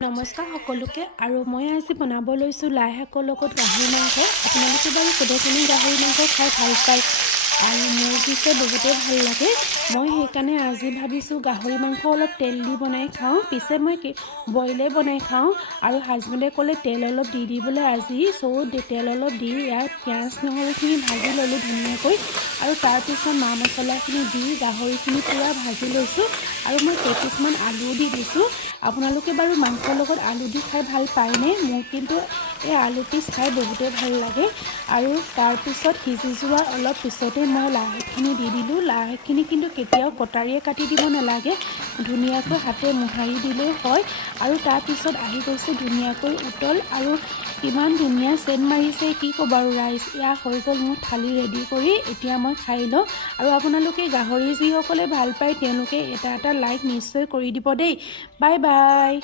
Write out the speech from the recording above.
নমস্কাৰ সকলোকে আৰু মই আজি বনাব লৈছোঁ লাই শাকৰ লগত গাহৰি মাংস। আপোনালোকে বাৰু গোটেইখিনি গাহৰি মাংস খাই ভাল পায় আৰু মোৰ পিছে বহুতেই ভাল লাগে। মই সেইকাৰণে আজি ভাবিছোঁ গাহৰি মাংস অলপ তেল দি বনাই খাওঁ। পিছে মই বইলে বনাই খাওঁ আৰু হাজবেণ্ডে ক'লে তেল অলপ দি দিবলৈ আজি। তেল অলপ দি ইয়াত পিঁয়াজ নহৰুখিনি ভাজি ল'লোঁ ধুনীয়াকৈ আৰু তাৰপিছত মা মছলাখিনি দি গাহৰিখিনি পূৰা ভাজি লৈছোঁ আৰু মই কেইপিচমান আলু দি দিছোঁ। আপোনালোকে বাৰু মাংসৰ লগত আলু দি খাই ভাল পায়নে? মোৰ কিন্তু এই আলু পিচ খাই বহুতেই ভাল লাগে। আৰু তাৰপিছত সিজি যোৱাৰ অলপ পিছতে মই লাই শাকখিনি দি দিলোঁ। লাই শাকখিনি কিন্তু কেতিয়াও কটাৰীয়ে কাটি দিব নালাগে, ধুনীয়াকৈ হাতে মোহাৰি দিলেই হয়। আৰু তাৰপিছত আহি গৈছে ধুনীয়াকৈ উতল আৰু ইমান ধুনীয়া চেণ্ট মাৰিছে, কি ক'ব আৰু ৰাইজ। এয়া হৈ গ'ল মোৰ থালি ৰেডি কৰি, এতিয়া মই খাই লওঁ। আৰু আপোনালোকে গাহৰি যিসকলে ভাল পায় তেওঁলোকে এটা লাইক নিশ্চয় কৰি দিব দেই। Bye bye.